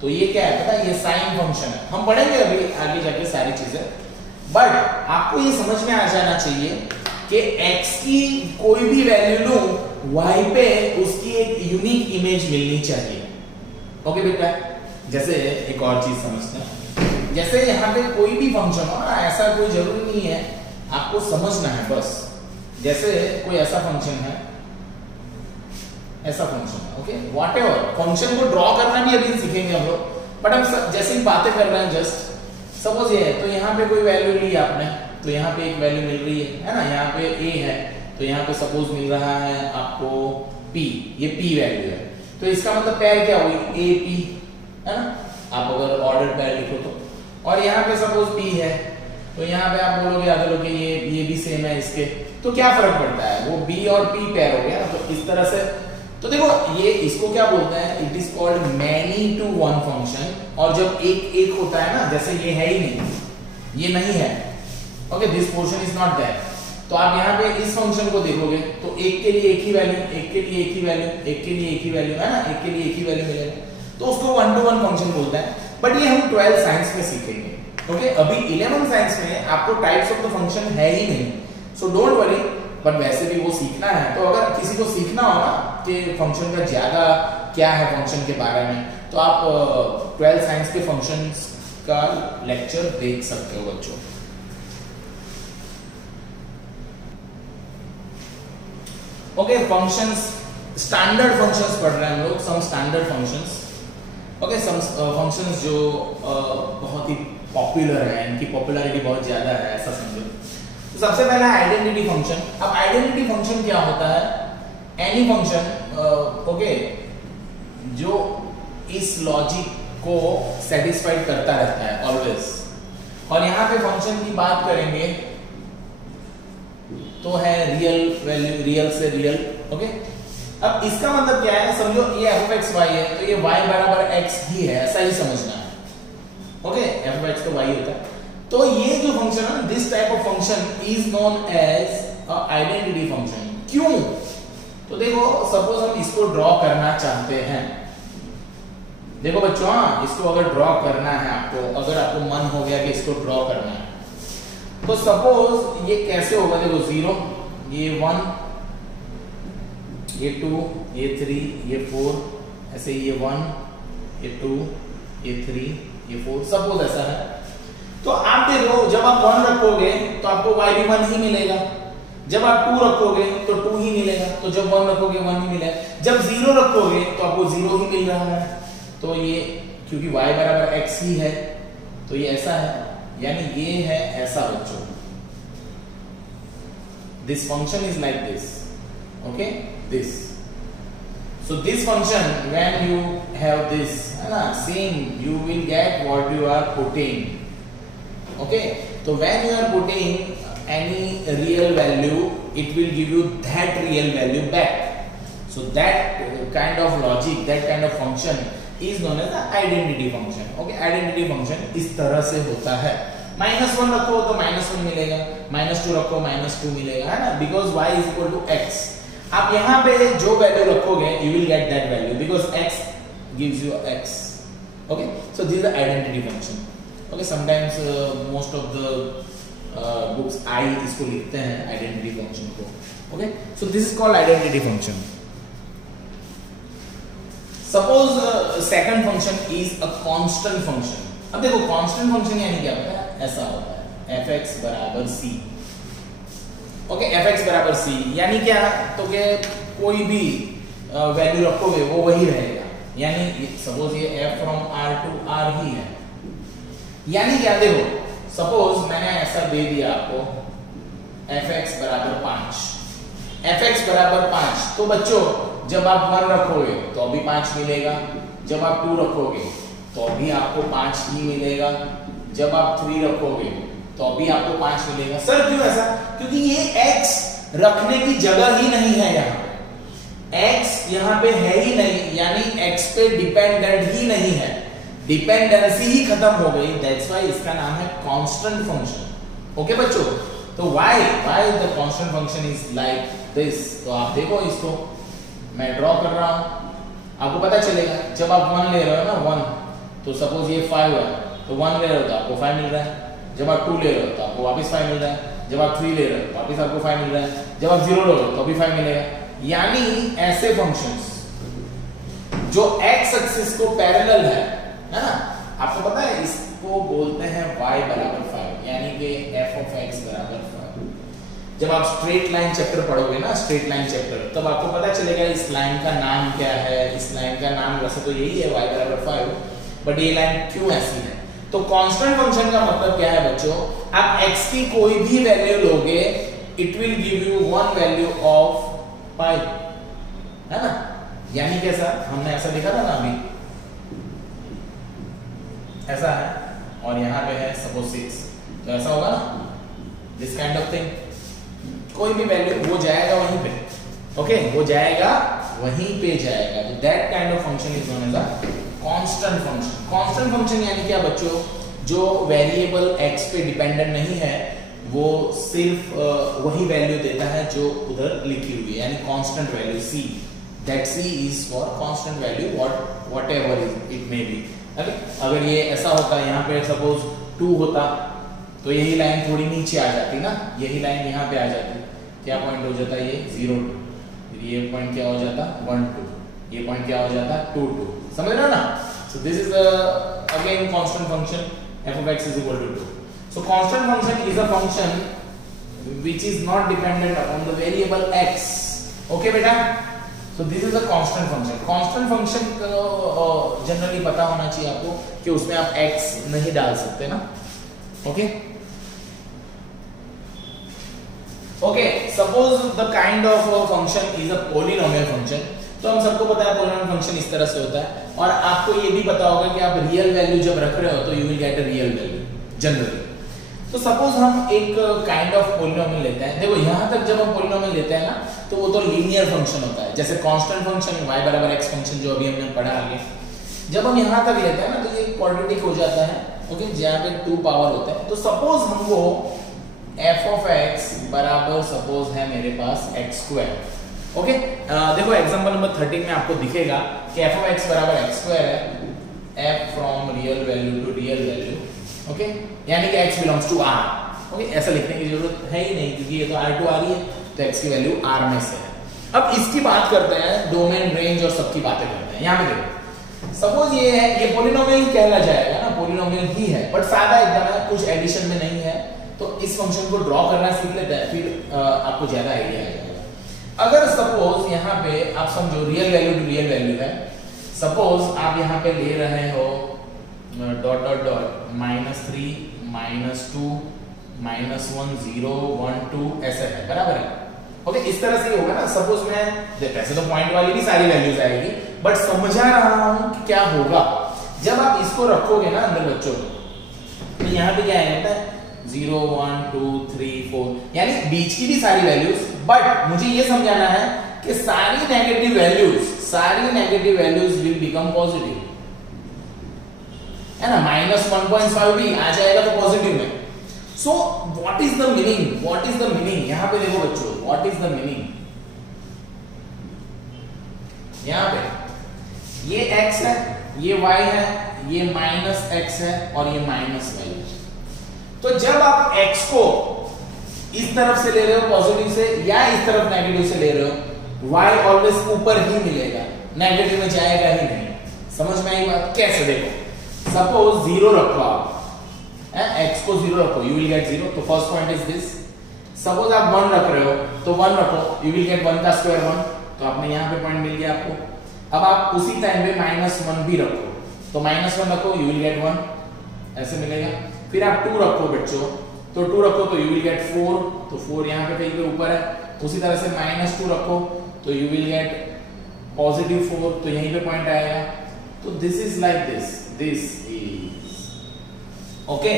तो ये क्या है पता है, ये साइन फंक्शन है। हम पढ़ेंगे अभी आगे जाके सारी चीजें, बट आपको ये समझ में आ जाना चाहिए कि x की कोई भी वैल्यू लो, y पे उसकी एक यूनिक इमेज मिलनी चाहिए। ओके बेटा, जैसे एक और चीज समझते हैं, जैसे यहाँ पे कोई भी फंक्शन हो ना, ऐसा कोई जरूरी नहीं है, आपको समझना है बस। जैसे कोई ऐसा फंक्शन है, ऐसा फंक्शन है, ओके, व्हाटएवर, फंक्शन को ड्रॉ करना भी अभी सीखेंगे हम लोग, बट हम जैसे ही बातें कर रहे हैं, जस्ट सपोज ये है, तो यहाँ पे कोई वैल्यू ली आपने, तो यहाँ पे एक वैल्यू मिल रही है ना, यहाँ पे a है, तो यहाँ पे सपोज मिल रहा है आपको p, ये p वैल्यू है, तो इसका मतलब पेयर क्या हुई, a p, है ना, आप अगर ऑर्डर पेयर लिखो तो, और यहाँ पे सपोज p है, तो यहाँ पे आप बोलोगे आधे लोग ये भी सेम है इसके, तो क्या फर्क पड़ता है, वो b और p पेयर हो गया। तो इस तरह से, तो देखो ये इसको क्या बोलते हैं, it is called many to one function. और जब एक एक होता है ना, जैसे ये है ही नहीं, ये नहीं है, okay, this portion is not there, तो आप यहाँ पे इस फंक्शन को देखोगे तो एक के लिए एक ही वैल्यू, एक के लिए एक ही वैल्यू, एक के लिए एक ही वैल्यू, है ना, एक के लिए एक ही वैल्यू मिलेगा, तो उसको वन टू वन फंक्शन बोलता है। बट ये हम 12 साइंस में सीखेंगे, ओके, अभी 11 साइंस में आपको टाइप्स ऑफ द फंक्शन है ही नहीं, सो डोंट वरी, बट वैसे भी वो सीखना है। तो अगर किसी को सीखना हो ना कि फंक्शन का ज्यादा क्या है फंक्शन के बारे में, तो आप 12 साइंस के फंक्शंस का लेक्चर देख सकते हो बच्चों। ओके, फंक्शंस, स्टैंडर्ड फंक्शंस पढ़ रहे हैं हम लोग, सम स्टैंडर्ड फंक्शंस, ओके, सम फंक्शंस जो बहुत ही पॉपुलर है, इनकी पॉपुलैरिटी बहुत ज्यादा है, ऐसा समझो। तो सबसे पहला आइडेंटिटी फंक्शन। अब आइडेंटिटी फंक्शन क्या होता है, एनी फंक्शन, ओके, जो इस लॉजिक को सेटिस्फाइड करता रहता है ऑलवेज। और यहाँ पे फंक्शन की बात करेंगे तो है रियल वैल्यू, रियल से रियल, ओके। अब इसका मतलब क्या है, समझो ये f(x,y) है, तो ये y बराबर x ही है, ऐसा ही समझना है, ओके, f(x) तो y होता है। तो ये जो फंक्शन है, this type of function is known as identity function. क्यों, तो देखो सपोज हम इसको ड्रॉ करना चाहते हैं, देखो बच्चों, हाँ, इसको अगर ड्रॉ करना है आपको, अगर आपको मन हो गया कि इसको ड्रॉ करना है, तो सपोज ये कैसे होगा, देखो 0, ये 1, ये 2, ये 3, ये 4, ऐसे ये 1, ये 2, ये 3, ये 4, सपोज ऐसा है। तो आप देखो, जब आप 1 रखोगे तो आपको y भी 1 ही मिलेगा, जब आप 2 रखोगे तो 2 ही मिलेगा, तो जब 1 रखोगे 1 ही मिलेगा, जब 0 रखोगे तो आपको 0 ही मिल रहा है। तो ये क्योंकि y बराबर x ही है, तो ये ऐसा है, यानी ये है ऐसा बच्चों, this function is like this, okay, this. So this function, when you have this, है ना, same, you will get what you are putting, okay. So when you are putting any real value, it will give you that real value back. So that kind of logic, that kind of function is known as the identity function, okay. Identity function इस तरह से होता है। -1 रखो तो -1 मिलेगा, -2 रखो -2 मिलेगा, है ना, because y is equal to x। आप यहाँ पे जो वैल्यू रखोगे, you will get that value because x gives you x, okay. So this is the identity function, okay. Sometimes most of the books I इसको लिखते हैं identity function को, okay. So this is called identity function. Suppose second function is a constant function. अब देखो constant function यानी क्या होता है, ऐसा होता है f(x) बराबर c, ओके, f(x) बराबर c यानी क्या, तो कि कोई भी वैल्यू रखोगे वो वही रहेगा, यानी सपोज ये f from r to r ही है, यानी क्या, देखो सपोज मैंने ऐसा दे दिया आपको f(x) बराबर 5, f(x) बराबर 5, तो बच्चों जब आप 1 रखोगे तो अभी 5 मिलेगा, जब आप 2 रखोगे तो अभी आपको 5 ही मिलेगा, जब आप 3 रखोगे तो अभी आपको 5 मिलेगा। सर क्यों ऐसा, क्योंकि ये x रखने की जगह ही नहीं है यहाँ, x यहां पे है ही नहीं, यानी x पे डिपेंडेंट ही नहीं है, डिपेंडेंसी ही खत्म हो गई, दैट्स व्हाई इसका नाम है कांस्टेंट फंक्शन। ओके बच्चों, तो why the constant function is like this. तो आप देखो इसको मैं ड्रॉ कर रहा हूं, आपको पता चलेगा जब आप 1 ले रहे हो ना 1, तो सपोज ये 5 है तो 1 ले रहे हो तो आपको 5 मिल रहा है, जब आप 2 ले रहे हो तो आपको वापस 5 मिल रहा है, जब आप 3 ले रहे हो तो वापस आपको 5 मिल रहा है, जब आप 0 ले रहे हो तो भी 5 मिलेगा। यानी ऐसे फंक्शंस जो x एक्सिस को पैरेलल है ना, आपको पता है इसको बोलते हैं y बराबर 5, यानी कि f ऑफ x बराबर 5। जब आप स्ट्रेट लाइन चैप्टर पढ़ोगे ना, स्ट्रेट लाइन चैप्टर, तब आपको पता चलेगा इस लाइन का नाम क्या है। इस लाइन का नाम वैसे तो यही है y बराबर 5, बट ये लाइन क्यों ऐसी है। तो कांस्टेंट फंक्शन का मतलब क्या है बच्चों, आप x की कोई भी वैल्यू लोगे, it will give you one value of 5, है ना। यानी कैसा, हमने ऐसा लिखा था ना अभी, ऐसा है और यहां पे है सपोज 6, तो ऐसा होगा ना, दिस काइंड ऑफ थिंग। कोई भी वैल्यू वो जाएगा वहीं पे, ओके, वो जाएगा वहीं पे जाएगा। तो that kind of function is known as a constant function. Constant function यानी क्या बच्चों, जो वेरिएबल x पे डिपेंडेंट नहीं है, वो सिर्फ वही वैल्यू देता है जो उधर लिखी हुई है, यानी constant value c, that c is for constant value whatever it may be. अगर ये ऐसा होता, यहाँ पे सपोज 2 होता, तो यही लाइन थोड़ी नीचे आ जाती ना, यही लाइन यहाँ पे आ जाती, क्या पॉइंट हो जाता ये 0 2, ये पॉइंट क्या हो जाता 1 2, ये पॉइंट क्या हो जाता 2 2, समझ रहे हो ना। सो this is again constant function f of x is equal to 2. So constant function is a function which is not dependent upon the variable x. Okay बेटा, so this is a constant function. Constant function को जनरली पता होना चाहिए आपको कि उसमें आप x नहीं डाल सकते ना। Okay? Okay, suppose the kind of function is a polynomial function. तो हम सबको पता है पोलिनोमियल फंक्शन इस तरह से होता है, और आपको ये भी पता होगा कि आप रियल वैल्यू जब रख रहे हो तो you will get a real value generally. तो सपोज हम एक काइंड ऑफ पोलिनोमियल लेते हैं, देखो यहां तक जब हम पोलिनोमियल लेते हैं ना, तो वो तो लीनियर फंक्शन होता है, जैसे कांस्टेंट फंक्शन y बराबर x फंक्शन जो अभी हमने पढ़ा आगे। जब हम यहां तक लेते हैं ना, तो ये क्वाड्रेटिक हो जाता है, ओके, जहां पे 2 पावर होते हैं। तो सपोज हमको f ऑफ x बराबर सपोज है मेरे पास x², ओके। देखो एग्जांपल नंबर 13 में आपको दिखेगा कि f ऑफ x बराबर x² है, f from real value to real value, okay, यानी कि x belongs to r, okay. ऐसा लिखने की जरूरत है ही नहीं, क्योंकि ये तो r टू r ही है, तो x की वैल्यू r में से है। अब इसकी बात करते हैं, डोमेन रेंज और सबकी बातें करते हैं। यहां पे देखो, सपोज ये है, ये पोलिनोमियल कहला जाएगा ना, पोलिनोमियल ही है, बट सादा एकदम है, कुछ एडिशन में नहीं है। तो इस फंक्शन को ड्रॉ करना सीख लेते हैं, फिर आपको ज्यादा आइडिया आएगा। अगर सपोज यहाँ पे आप समझो real value to real value है, सपोज आप यहाँ पे ले रहे हो डॉट डॉट डॉट -3 -2 -1 0 1 2 ऐसा है, बराबर है, ओके। इस तरह से होगा ना। सपोज मैं वैसे तो पॉइंट वाली भी सारी वैल्यूज आएगी, बट समझा रहा हूं कि क्या होगा जब आप इसको रखोगे ना अंदर बच्चों, तो यहाँ पे क्या आएगा 0 1 2 3 4, यानी बीच की भी सारी वैल्यूज। बट मुझे ये समझाना है कि सारी negative values will become positive, है ना। -1.5 भी आ जाएगा तो पॉजिटिव में। So what is the meaning, यहां पे देखो बच्चों, व्हाट इज द मीनिंग। यहां पे ये x है, ये y है, ये -x है और ये -y है। तो जब आप x को इस तरफ से ले रहे हो पॉजिटिव से, या इस तरफ नेगेटिव से ले रहे हो, y ऑलवेज ऊपर ही मिलेगा, नेगेटिव में जाएगा ही नहीं। समझ में आई बात? कैसे देखो, सपोज 0 रखो आप, x को 0 रखो, यू विल गेट 0। तो first point is this. Suppose आप 1 रख रहे हो, तो 1 रखो, यू विल गेट 1 का स्क्वायर 1, तो आपने यहाँ पे पॉइंट मिल गया आपको। अब आप उसी टाइम पे -1 भी रखो, तो -1 रखो, यू विल गेट 1, ऐसे मिलेगा। फिर आप 2 रखो बच्चों, तो 2 रखो तो यू विल गेट 4, तो 4 यहाँ पे कहीं पे ऊपर है। उसी तरह से -2 रखो तो यू विल गेट +4, तो यहीं पे पॉइंट आएगा। तो this is like this is okay,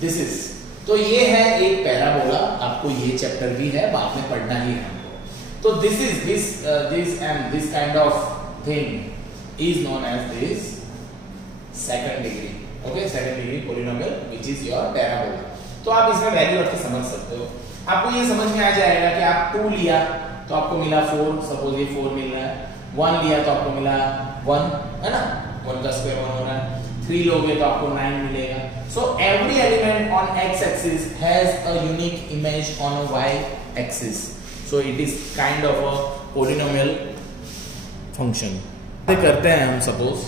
this is. तो ये है एक पैराबोला, आपको ये चैप्टर भी है, बाद में पढ़ना ही है हमको। तो this and this kind of thing is known as this second degree, okay, second degree polynomial which is your parabola. तो आप इसमें वैल्यू रख के समझ सकते हो। आपको ये समझ में आ जाएगा कि आप 2 लिया तो आपको मिला 4, सपोज ये 4 मिल रहा है, 1 लिया तो आपको मिला 1, है ना, 1 का स्क्वायर 1 हो रहा है, 3 लोगे तो आपको 9 मिलेगा। So every element on x axis has a unique image on a y axis, so it is kind of a polynomial function. करते हैं हम सपोज,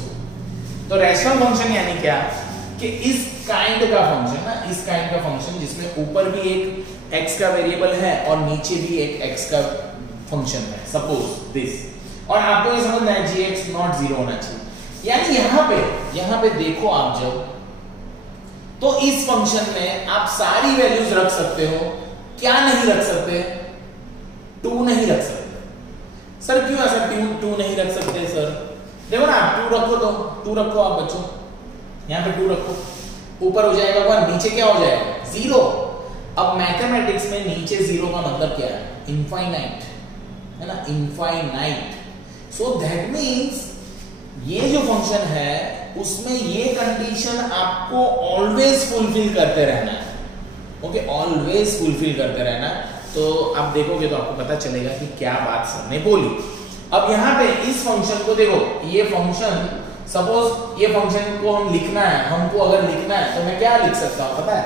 तो रैशनल फंक्शन यानी क्या कि इस काइंड का फंक्शन ना, इस काइंड का फंक्शन जिसमें ऊपर भी एक x का वेरिएबल है और नीचे भी एक x का फंक्शन है, सपोज दिस, और आपको ये समझना है gx नॉट 0 होना चाहिए। यानी यहां पे देखो आप जब, तो इस फंक्शन में आप सारी वैल्यूज रख सकते हो, क्या नहीं रख सकते, 2 नहीं रख सकते। सर क्यों ऐसा 2 नहीं रख सकते सर? देखो ना, 2 रखो तो 2 रखो आप बच्चों, यहां पे 2 रखो, ऊपर हो जाएगा 1, नीचे क्या हो जाएगा 0। अब मैथमेटिक्स में नीचे 0 का मतलब क्या है? इनफाइनाइट, है ना, इनफाइनाइट। सो दैट मींस ये जो फंक्शन है उसमें ये कंडीशन आपको ऑलवेज फुलफिल करते रहना है, ओके, ऑलवेज फुलफिल करते रहना। तो आप देखोगे तो आपको पता चलेगा कि क्या बात सर ने बोली। अब यहाँ पे इस फंक्शन को देखो, ये फंक्शन, सपोज ये फंक्शन को हम लिखना है, हमको अगर लिखना है तो मैं क्या लिख सकता हूं पता है?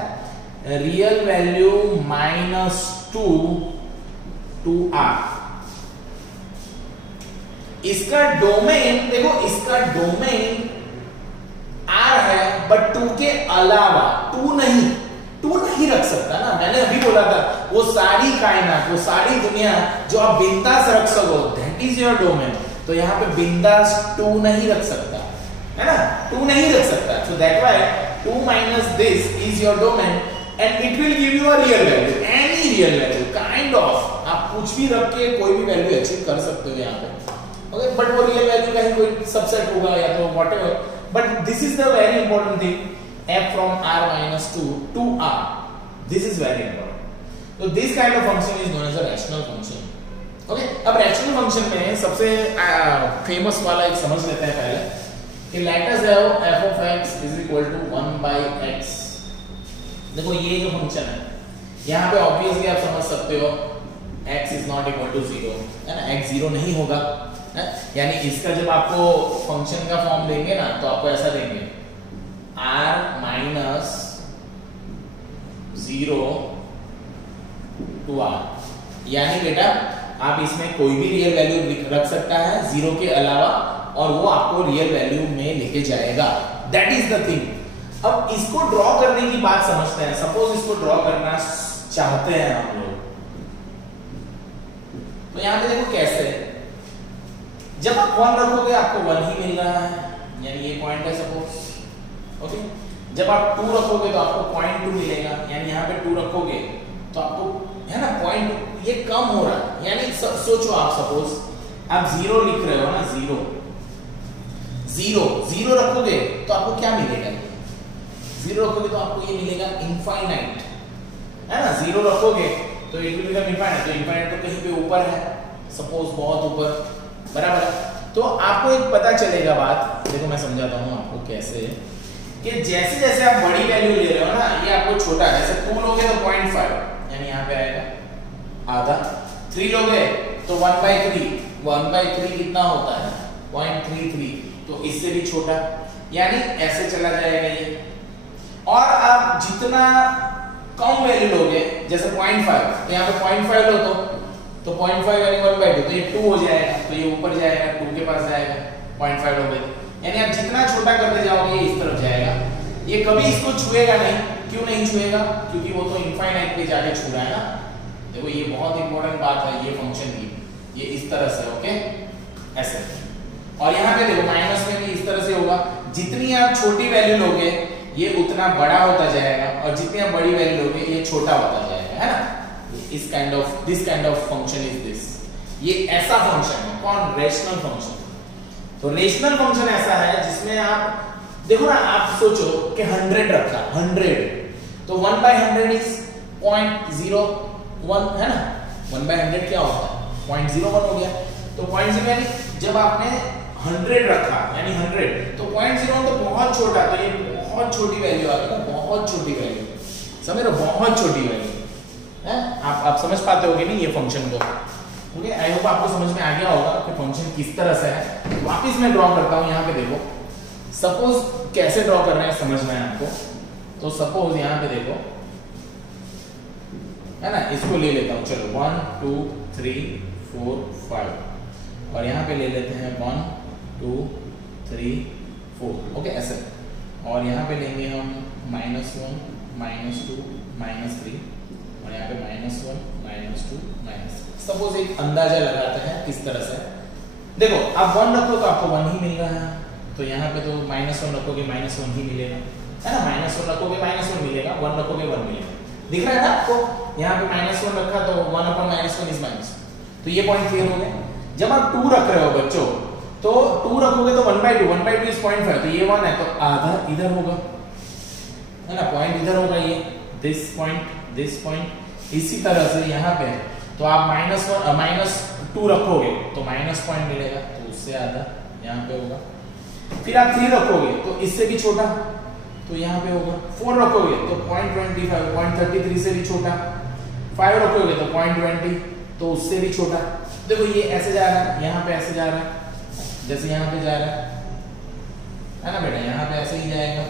Real value -2 to r। इसका डोमेन देखो, इसका डोमेन r है, बट 2 के अलावा 2 नहीं रख सकता ना। मैंने अभी बोला था वो सारी कायनात, वो सारी दुनिया जो आप बिंदास रख सको, दैट इज योर डोमेन। तो यहाँ पे बिंदास 2 नहीं रख सकता, है ना, 2 नहीं रख सकता। So that why 2 minus this is your domain and it will give you a real value, any real value, kind of आप कुछ भी रख के कोई भी वैल्यू अचीव कर सकते हो यहाँ पे, ओके, बट वो रियल वैल्यू का ही कोई सबसेट होगा या तो whatever. But this is the very important thing, f from r minus 2 to r, this is very important। so this kind of function is known as a rational function, okay। अब rational function में सबसे फेमस वाला एक समझ लेते हैं पहले कि let us have f of x is equal to 1 by x। देखो ये जो फंक्शन है यहाँ पे ऑब्वियसली आप समझ सकते हो x is not equal to 0, है ना, x 0 नहीं होगा, है? यानी इसका जब आपको फंक्शन का फॉर्म देंगे ना तो आपको ऐसा देंगे r minus 0 to r। यानी बेटा आप इसमें कोई भी रियल वैल्यू रख सकता है 0 के अलावा और वो आपको रियल वैल्यू में लेके जाएगा, दैट इज द थिंग। अब इसको ड्रॉ करने की बात समझते हैं। सपोज इसको ड्रॉ करना चाहते हैं हम लोग, तो यहां पे देखो कैसे, जब आप 1 रखोगे आपको 1 ही मिल रहा है, यानी ये पॉइंट है सपोज, ओके। जब आप 2 रखोगे तो आपको 0.2 मिलेगा, यानी यहाँ पे 2 रखोगे तो आपको, है ना, 0.2, ये कम हो रहा है। यानी सोचो आप, सपोज आप 0 लिख रहे हो ना, 0 रखोगे तो आपको क्या मिलेगा? 0 रखोगे तो आपको ये मिलेगा इनफाइनाइट, है ना। 0 रखोगे तो इट विल बिकम इनफाइनाइट, तो इनफाइनाइट तो कहीं पे ऊपर है, सपोज बहुत ऊपर, बराबर। तो आपको एक पता चलेगा बात, देखो मैं समझाता हूँ आपको कैसे, कि जैसे जैसे आप बड़ी वैल्यू ले रहे हो ना, ये आपको छोटा, जैसे 2 लोगे तो 0.5, यानी यहाँ पे आएगा आधा। 3 लोगे तो 1/3 कितना होता है? 0.33, तो इससे भी छोटा, यानी ऐसे चला जाएगा ये। और आप जितना कम वैल्यू लोगे, जैसे 0.5, यहाँ पे 0.5 लो तो 0.5 यानी 1/2, तो ये 2 हो जाएगा, तो ये ऊपर जाएगा, 2 के पास जाएगा, 0.5 लोगे, यानी आप जितना छोटा करते जाओगे ये इस तरफ जाएगा, ये कभी इसको छुएगा नहीं। क्यों नहीं छुएगा? क्योंकि वो तो इनफाइनाइट पे जाके छू रहा है ना। देखो ये बहुत इंपॉर्टेंट बात है ये फंक्शन की, ये इस तरह से, ओके, ऐसे। और यहाँ पे देखो माइनस में भी इस तरह से होगा, जितनी आप छोटी वैल्यू लोगे ये उतना बड़ा होता जाएगा, और जितनी आप बड़ी वैल्यू लोगे ये छोटा होता जाएगा, है ना। This kind of function is this, ये ऐसा फंक्शन है, कौन? Rational function. तो रेशनल फंक्शन ऐसा है जिसमें आप देखो ना, आप सोचो कि 100 रखा, 100, तो 1/100 इज 0.01, है ना। 1/100 क्या होता है? 0.01 हो गया। तो 0.0 यानी जब आपने 100 रखा यानी 100, तो 0.01 तो बहुत छोटा, तो ये बहुत छोटी वैल्यू आ गई ना, बहुत छोटी वैल्यू, समझ रहे हो, बहुत छोटी वैल्यू है। आप समझ पाते होगे नहीं ये फंक्शन को। ओके, आई होप आपको समझ में आ गया होगा कि फंक्शन किस तरह से है। वापस मैं ड्रॉ करता हूँ, यहाँ पे देखो, सपोज कैसे ड्रॉ कर रहे हैं समझ में है आपको। तो सपोज यहाँ पे देखो, है ना, इसको ले लेता हूँ, चलो 1 2 3 4 5, और यहाँ पे ले लेते हैं 1 2 3 4, ओके ऐसे। और यहाँ पे लेंगे हम -1 -2 -3, और यहाँ पे -1 -2 -3। सपोज एक अंदाजा लगाते हैं किस तरह से। देखो आप 1 रखो तो आपको 1 ही मिल रहा है, तो यहाँ पे तो -1 रखोगे -1 ही मिलेगा, है ना, -1 रखोगे -1 मिलेगा, 1 रखोगे 1 मिलेगा। दिख रहा है ना आपको, यहाँ पे -1 रखा तो 1/-1 इज -1, तो ये पॉइंट क्लियर हो गया। जब आप 2 रख रहे हो बच्चों, तो 2 रखोगे तो 1/2 इज 0.5, तो ये 1 है तो आधा इधर होगा, है ना, पॉइंट इधर होगा, ये दिस पॉइंट। इसी तरह से यहाँ पे तो आप -2 रखोगे तो माइनस पॉइंट मिलेगा, तो उससे आधा यहाँ पे होगा। फिर आप 3 रखोगे तो इससे भी छोटा, तो यहाँ पे होगा। 4 रखोगे तो 0.25, 0.33 से भी छोटा। 5 रखोगे तो 0.20, तो उससे भी छोटा। देखो ये ऐसे जा रहा है, यहाँ पे ऐसे जा रहा है, जैसे यहाँ पे जा रहा है ना बेटा, यहाँ पे ऐसे ही जाएगा।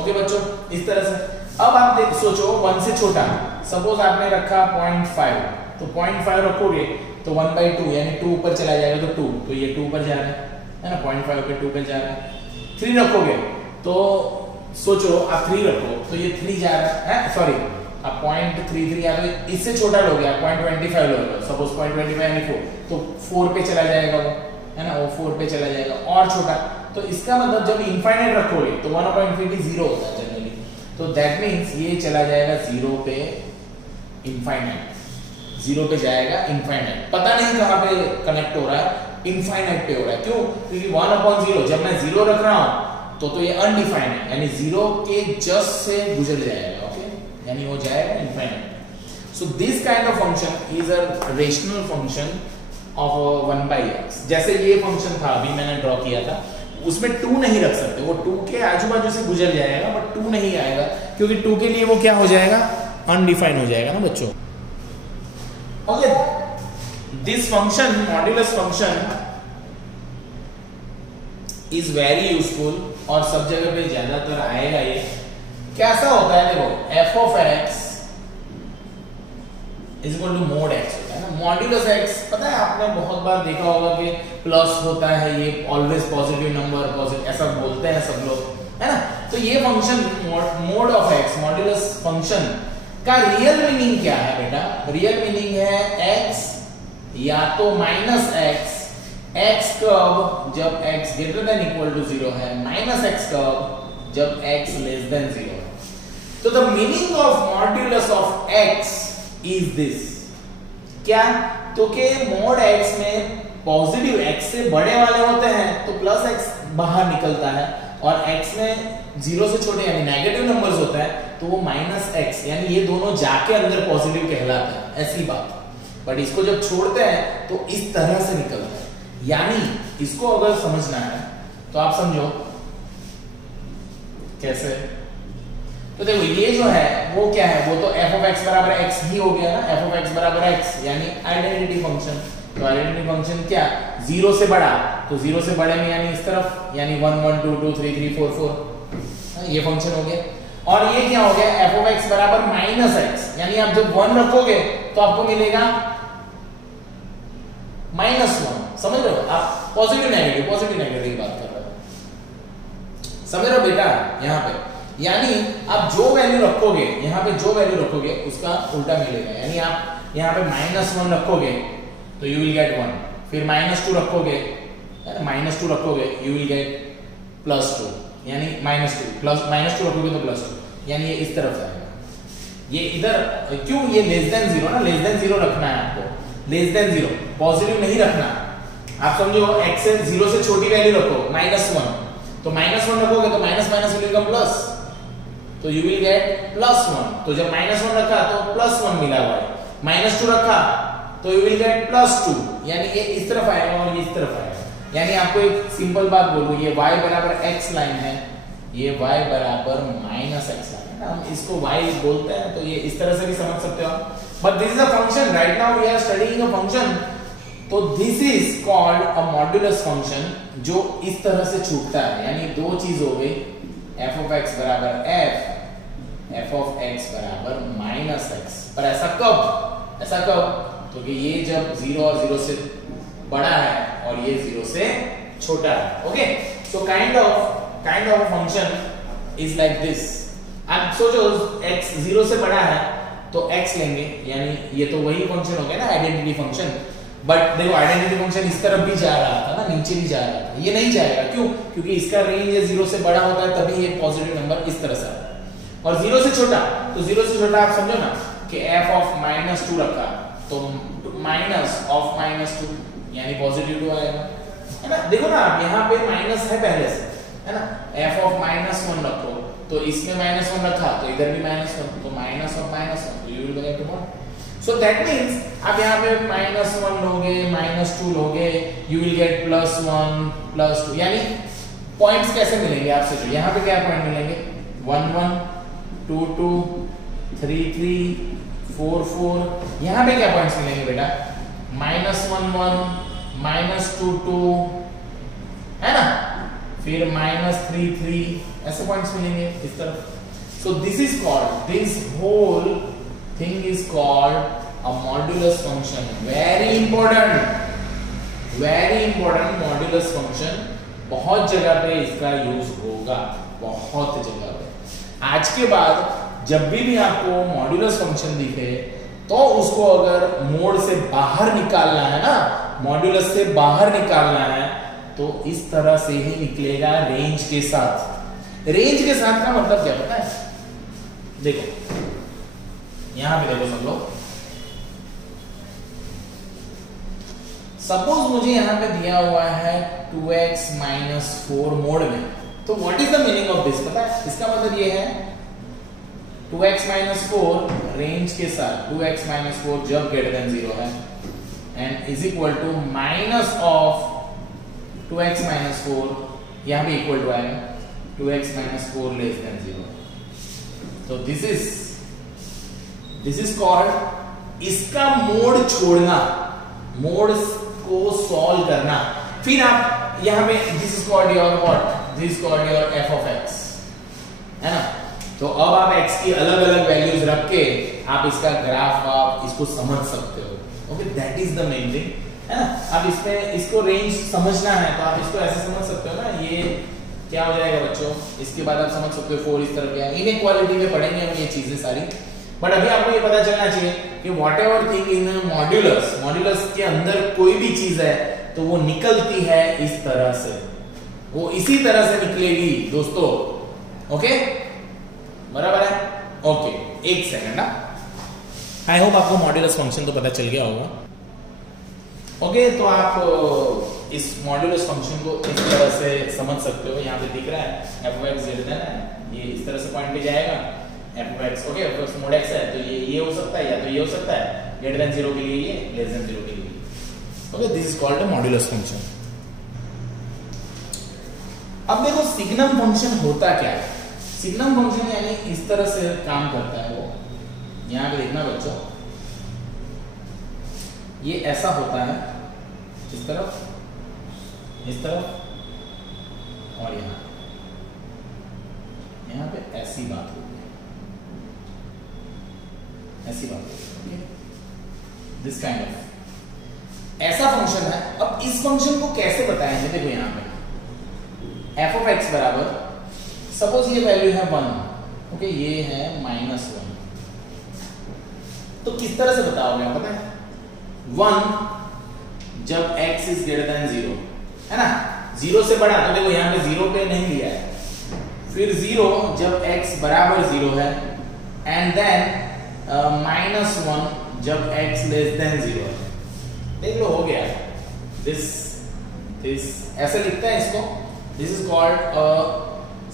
ओके बच्चों, इस तरह से। अब आप सोचो 1 से छोटा, सपोज आपने रखा 0.5, तो 0.5 रखोगे तो 1/2 यानी 2 ऊपर चला जाएगा, तो 2, तो ये 2 ऊपर जा रहा है ना, 0.5 पे 2 पे जा रहा है। 3 रखोगे तो सोचो आप 3 रखो तो ये 3 जा रहा है, सॉरी आप 0.33 या तो इससे छोटा लोगे, आप 0.25 लोगे, सपोज 0.25 यानी 4, तो 4 पे चला जाएगा वो, है ना, वो 4 पे चला जाएगा और छोटा। तो इसका मतलब जब इनफाइनाइट रखोगे तो 1/∞ 0 होता है जनरली, तो दैट मीन्स ये चला जाएगा 0 पे इनफाइनाइट, 0 पे जाएगा इनफाइनाइट। पता नहीं कहां पे कनेक्ट हो रहा है, इनफाइनाइट पे हो रहा है। क्यों? क्योंकि 1/0 जब मैं 0 रख रहा हूं तो ये अनडिफाइंड है, यानी 0 के जस्ट से गुजर जाएगा, ओके, यानी वो जाएगा infinite. So this kind of function is a rational function of 1/x। जैसे ये फंक्शन था अभी मैंने ड्रॉ किया था, उसमें 2 नहीं रख सकते, वो 2 के आजू बाजू से गुजर जाएगा, बट 2 नहीं आएगा, क्योंकि 2 के लिए वो क्या हो जाएगा, अनडिफाइंड हो जाएगा ना बच्चों। Okay, this function, modulus function is very useful, और सब जगह पे ज्यादातर आएगा ये। कैसा होता है देखो, f of x is equal to mod x होता है ना, मॉड्यूलस x। पता है आपने बहुत बार देखा होगा कि प्लस होता है, ये ऑलवेज पॉजिटिव नंबर, पॉजिटिव ऐसा बोलते हैं सब लोग, है ना। तो ये function mod of x, modulus function का रियल मीनिंग क्या है बेटा? रियल मीनिंग है x या तो -x, x कब? जब x greater than equal to 0 है, -x कब? जब x लेस देन 0 है। तो the meaning of modulus of x is this, क्या? तो के मोड x में पॉजिटिव x से बड़े वाले होते हैं तो प्लस x बाहर निकलता है, और x में 0 से छोटे यानी नेगेटिव नंबर्स होता है तो वो -x, यानी ये दोनों जाके अंदर पॉजिटिव कहलाते हैं, ऐसी बात। बट इसको जब छोड़ते हैं तो इस तरह से निकलता है। यानी इसको अगर समझना है तो आप समझो कैसे। तो देखो ये जो है वो क्या है, वो तो f of x बराबर x ही हो गया ना, f of x बराबर x यानी आइडेंटिटी फंक्शन। तो आइडेंटिटी फंक्शन क्या? 0 से बड़ा, तो 0 से बड़े में यानी इस तरफ, यानी 1 1 2 2 3 3 4 4, ये फंक्शन हो गया। और ये क्या हो गया? f of x बराबर -x, यानी आप जब 1 रखोगे तो आपको मिलेगा -1। समझ रहे हो आप? पॉजिटिव नेगेटिव की बात कर रहे हो, समझ रहे हो बेटा? यहाँ पे यानी आप जो वैल्यू रखोगे, यहाँ पे जो वैल्यू रखोगे उसका उल्टा मिलेगा। यानी आप यहाँ पे -1 रखोगे तो यू विल गेट 1, फिर -2 रखोगे, -2 रखोगे यू विल गेट +2, यानी -2 प्लस -2 रखोगे तो +2, यानी ये इस तरफ जाएगा। ये इधर क्यों? ये लेस देन 0 ना, लेस देन 0 रखना है आपको, लेस देन 0, पॉजिटिव नहीं रखना। आप समझो x से 0 से छोटी वैल्यू रखो, -1, तो -1 रखोगे तो minus minus will become plus, तो यू विल गेट +1। तो जब -1 रखा तो +1 मिला हुआ है, -2 रखा तो यू विल गेट +2, यानी ये इस तरफ आएगा और ये इस तरफ आएगा। यानी आपको एक सिंपल बात बोलूं, ये y बराबर x लाइन है, ये y बराबर -x लाइन है ना, हम इसको y बोलते हैं, तो ये इस तरह से भी समझ सकते हो। But this is a function, right now we are studying a function, तो this is called a modulus function, जो इस तरह से छूटता है। यानी दो चीज हो गई, f of x बराबर f of x बराबर -x। पर ऐसा कब? तो कि ये जब 0 और 0 से बड़ा है और ये 0 से छोटा है। Okay, so kind of function is like this. अब सोचो x 0 से बड़ा है तो x लेंगे, यानी ये तो वही फंक्शन हो गया ना, आइडेंटिटी फंक्शन। बट देखो आइडेंटिटी फंक्शन इस तरफ भी जा रहा था ना, नीचे भी जा रहा था, ये नहीं जाएगा। क्यों? क्योंकि इसका रेंज 0 से बड़ा होता है, तभी ये पॉजिटिव नंबर इस तरह से आता है। और 0 से छोटा, तो 0 से छोटा आप समझो ना कि f of -2 रखा, तो माइनस ऑफ -2 यानी पॉजिटिव 2 आएगा, है ना। देखो ना आप यहाँ पे माइनस है पहले से, है ना। f of -1 रखो, तो इसमें -1 रखा तो इधर भी -1, तो माइनस ऑफ -1, तो you will get 1। So that means आप यहाँ पे -1 लोगे, -2 लोगे, यू विल गेट +1 +2। यानी पॉइंट्स कैसे मिलेंगे आपसे? जो यहाँ पे क्या पॉइंट मिलेंगे? 1 1 2 2 3 3 4 4। यहाँ पे क्या पॉइंट्स मिलेंगे बेटा? -1 1 -2 2, है ना, फिर -3 3, ऐसे पॉइंट्स मिलेंगे इस तरफ। So this is called, this whole thing is called a modulus function. Very important modulus function. बहुत जगह पे इसका यूज होगा, बहुत जगह पे। आज के बाद जब भी आपको मॉड्यूलस फंक्शन दिखे, तो उसको अगर मोड से बाहर निकालना है ना, मॉड्यूलस से बाहर निकालना है, तो इस तरह से ही निकलेगा, रेंज के साथ। रेंज के साथ का मतलब क्या पता है? देखो यहां पे देखो सब लोग, सपोज मुझे यहां पे दिया हुआ है 2x - 4 मोड में, तो what is the meaning of this? पता है इसका मतलब ये है 2x - 4 रेंज के साथ, 2x - 4 जब ग्रेटर देन 0 है, and is equal to minus of 2x - 4, यहां भी इक्वल टू आएगा 2x - 4 लेस देन 0। तो दिस इज कॉल्ड, इसका मोड छोड़ना, मोड को सॉल्व करना। फिर आप यहां पे this is called your what? This is called your f of x, है ना। तो अब आप x की अलग अलग वैल्यूज रख के आप इसका ग्राफ, आप इसको समझ सकते हो। Okay, that is the main thing, है ना। अब इसमें इसको रेंज समझना है तो आप इसको ऐसे समझ सकते हो ना, ये क्या हो जाएगा बच्चों? इसके बाद आप समझ सकते हो 4 इस तरह क्या, इनइक्वालिटी में पढ़ेंगे हम ये चीजें सारी। बट अभी आपको ये पता चलना चाहिए कि whatever thing in modulus, modulus के अंदर कोई भी चीज है तो वो निकलती है इस तरह से, वो इसी तरह से निकलेगी दोस्तों। ओके, बराबर है? ओके, एक सेकंड ना, आई होप आपको मॉड्यूलस फंक्शन तो पता चल गया होगा। ओके, तो आप इस मॉड्यूलस फंक्शन को इस तरह से समझ सकते हो। यहाँ पे दिख रहा है f of x greater then है, ये इस तरह से पॉइंट पे जाएगा f of x। Okay, of course mode x है तो ये हो सकता है, या तो ये हो सकता है ग्रेटर देन 0 के लिए ये, लेस देन 0 के लिए। Okay, this is called a modulus function. अब देखो सिग्नम फंक्शन होता क्या है? सिग्नम फंक्शन यानी इस तरह से काम करता है वो। यहां पे देखना बच्चों, ये ऐसा होता है, इस तरफ, इस तरफ और यहां पे ऐसी बात होती है, ऐसी बात होती है। दिस काइंड ऑफ ऐसा फंक्शन है। अब इस फंक्शन को कैसे बताएंगे? देखो यहां पे f of x बराबर, सपोज ये वैल्यू है 1, ओके, ये है -1, तो किस तरह से बताओगे आप? पता है 1 जब x इज ग्रेटर देन 0, है ना, 0 से बड़ा, तो देखो यहां पे 0 पे नहीं लिया है, फिर 0 जब x बराबर 0 है, एंड देन -1 जब x लेस देन 0 है। देख लो, हो गया। दिस ऐसे लिखते हैं इसको, this is called a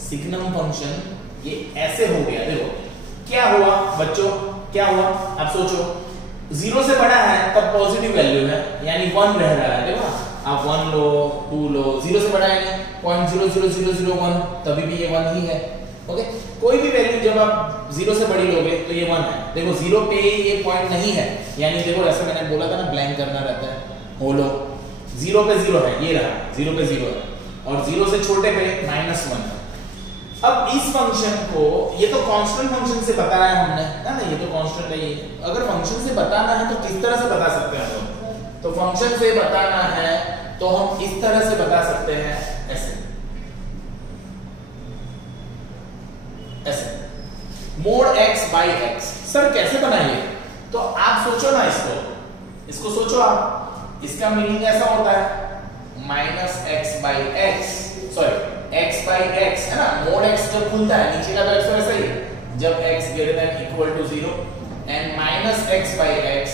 signum function. ये ऐसे हो गया। देखो क्या हुआ बच्चों, क्या हुआ आप सोचो, 0 से बड़ा है तब पॉजिटिव वैल्यू है, यानी 1 रह रहा है। देखो ना, आप 1 लो 2 लो, 0 से बड़ा है नहीं, 0.00001 तभी भी ये 1 ही है। ओके, कोई भी वैल्यू जब आप 0 से बड़ी लोगे तो ये 1 है। देखो 0 पे ये पॉइंट नहीं है, यानी देखो ऐसा मैंने बोला था ना, ब्लैंक करना रहता है, होलो 0 पे 0 है, ये रहा 0 पे 0 है, और 0 से छोटे पे -1 है। अब इस फंक्शन को, ये तो कांस्टेंट फंक्शन से बताया है हमने, है ना, ये तो कांस्टेंट है ये। अगर फंक्शन से बताना है तो किस तरह से बता सकते हैं हम लोग? तो फंक्शन से बताना है तो हम इस तरह से बता सकते हैं, ऐसे ऐसे mod x by x। Sir कैसे बनाइए? तो आप सोचो ना, इसको सोचो आप। इसका मीनिंग ऐसा होता है -x by x, sorry x by x, है ना। mod x जब खुलता है, नीचे का तो x वैसा ही है, जब x greater than equal to 0, and -x by x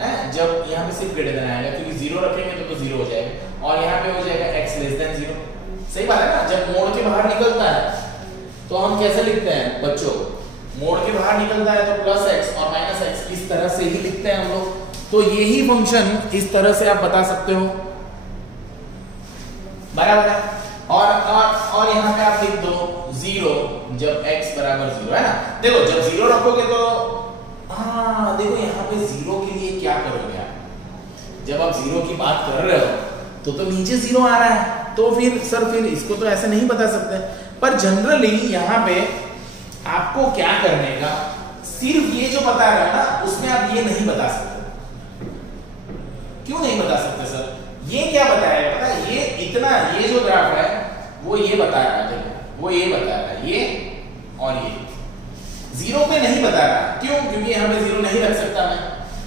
है जब यहाँ पे सिर्फ ग्रेटर देन आएगा, क्योंकि 0 रखेंगे तो 0 हो जाएगा, और यहाँ पे हो जाएगा x लेस देन 0। सही बात है ना। जब मोड के बाहर निकलता है तो हम कैसे लिखते हैं बच्चों? मोड के बाहर निकलता है तो +x और -x, इस तरह से ही लिखते हैं हम लोग। तो यही फंक्शन इस तरह से आप बता सकते हो, बराबर है। और यहाँ पे आप लिख दो 0 जब x बराबर 0, है ना। देखो जब 0 रखोगे तो हाँ, देखो यहाँ पे 0 के लिए क्या करोगे आप? जब आप 0 की बात कर रहे हो तो नीचे 0 आ रहा है, तो फिर इसको तो ऐसे नहीं बता सकते। पर जनरली यहाँ पे आपको क्या करने का, सिर्फ ये जो बता रहा है ना, उसमें आप ये नहीं बता सकते। क्यों नहीं बता सकते सर? ये क्या बताया पता है? ये इतना, ये जो ग्राफ है वो ये बता रहा है, वो ये बता रहा है, ये और ये 0 पे नहीं बता रहा। क्यों? क्योंकि यहाँ पे 0 नहीं रख सकता मैं।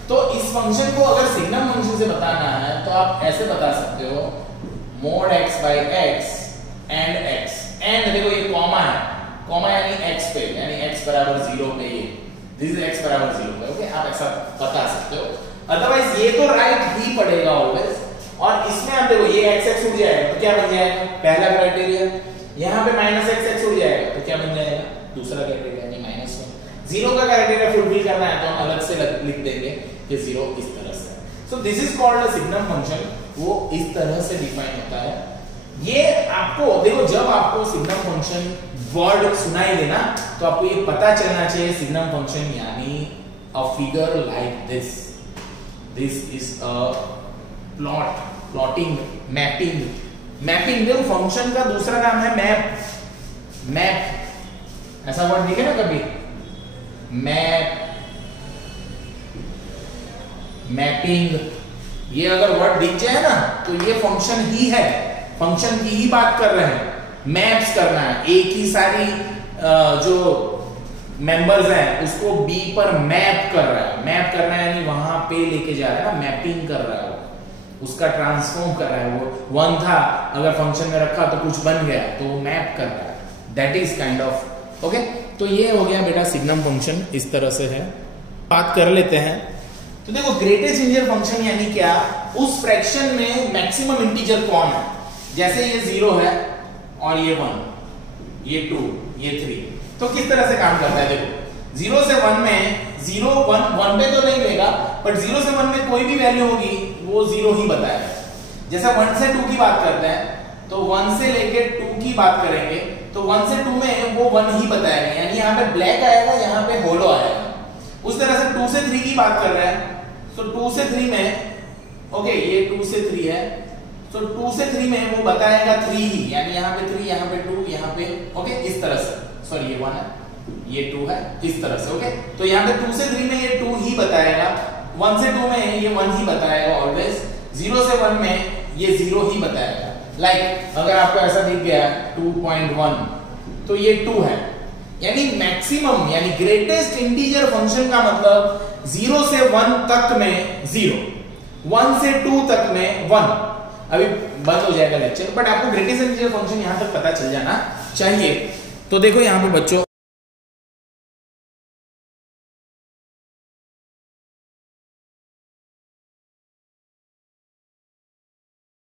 तो इस फंक्शन को अगर सिग्नम फंक्शन से बताना है तो आप ऐसे बता सकते हो mod x by x and x, and देखो ये कॉमा है, कॉमा यानी x पे, यानी x बराबर 0 पे, ये दिस इज x बराबर 0 पे। ओके, आप ऐसा बता सकते हो, अदरवाइज ये तो राइट ही पड़ेगा ऑलवेज। और इसमें आप देखो ये x उड़ जाएगा तो क्या बन जाएगा? पहला क्राइटेरिया। यहाँ पे -x उड़ जाएगा तो क्या बन जाएगा? दूसरा क्राइटेरिया, यानी -1। 0 का क्राइटेरिया फुलफिल करना है तो हम अलग से लिख देंगे कि 0 इस तरह से। सो this is called a signum function, वो इस तरह से डिफाइन होता है। ये आपको देखो, जब आपको सिग्नम फंक्शन वर्ड सुनाई देना तो आपको ये पता चलना चाहिए सिग्नम फंक्शन यानी a figure like this, this is a plot, plotting, mapping. Mapping देखो फंक्शन का दूसरा नाम है मैप, मैप ऐसा वर्ड देखे ना कभी? मैप, मैपिंग, ये अगर वर्ड दिख जाए ना तो ये फंक्शन ही है, फंक्शन की ही बात कर रहे हैं। मैप्स करना है, एक ही सारी जो मेंबर्स हैं उसको बी पर मैप कर रहा है। मैप करना है यानी वहां पे लेके जा रहा है ना, मैपिंग कर रहा है, उसका ट्रांसफॉर्म कर रहा है। वो 1 था, अगर फंक्शन में रखा तो कुछ बन गया, तो वो मैप कर रहा है। That is kind of okay. तो ये हो गया बेटा सिग्नम फंक्शन, इस तरह से है। बात कर लेते हैं। तो देखो ग्रेटेस्ट इंटीजर फंक्शन यानी क्या? उस फ्रैक्शन में मैक्सिमम इंटीजर कौन है? जैसे ये 0 है और ये 1, ये 2, ये 3, तो किस तरह से काम करता है? देखो 0 से 1 में 0 1 पे तो नहीं रहेगा, बट 0 से 1 में कोई भी वैल्यू होगी वो 0 ही बताएगा। जैसे 1 से 2 की बात करते हैं तो 1 से लेके 2 की बात करेंगे तो 1 से 2 में वो 1 ही बताएगा, यानी यहाँ पे ब्लैक आएगा, यहाँ पे होलो आएगा। उस तरह से 2 से 3 की बात कर रहे हैं तो 2 से 3 में ओके, ये 2 से 3 है तो 2 से 3 में वो बताएगा 3 ही, यानी यहाँ पे 3, यहाँ पे 2, यहाँ पे ओके, इस तरह से। सॉरी ये 1 है, ये 2 है, इस तरह से ओके। तो यहाँ पे 2 से 3 में ये 2 ही बताएगा, 1 से 2 में ये 1 ही बताएगा ऑलवेज, 0 से 1 में ये 0 ही बताएगा। लाइक अगर आपको ऐसा दिख गया 2.1 तो ये 2 है, यानी मैक्सिमम यानी ग्रेटेस्ट इंटीजर फंक्शन का मतलब 0 से 1 तक में 0, 1 से 2 तक में 1। अभी बंद हो जाएगा लेक्चर, बट आपको ग्रेटेस्ट इंटीजर फंक्शन यहां तक पता चल जाना चाहिए। तो देखो यहां पे बच्चों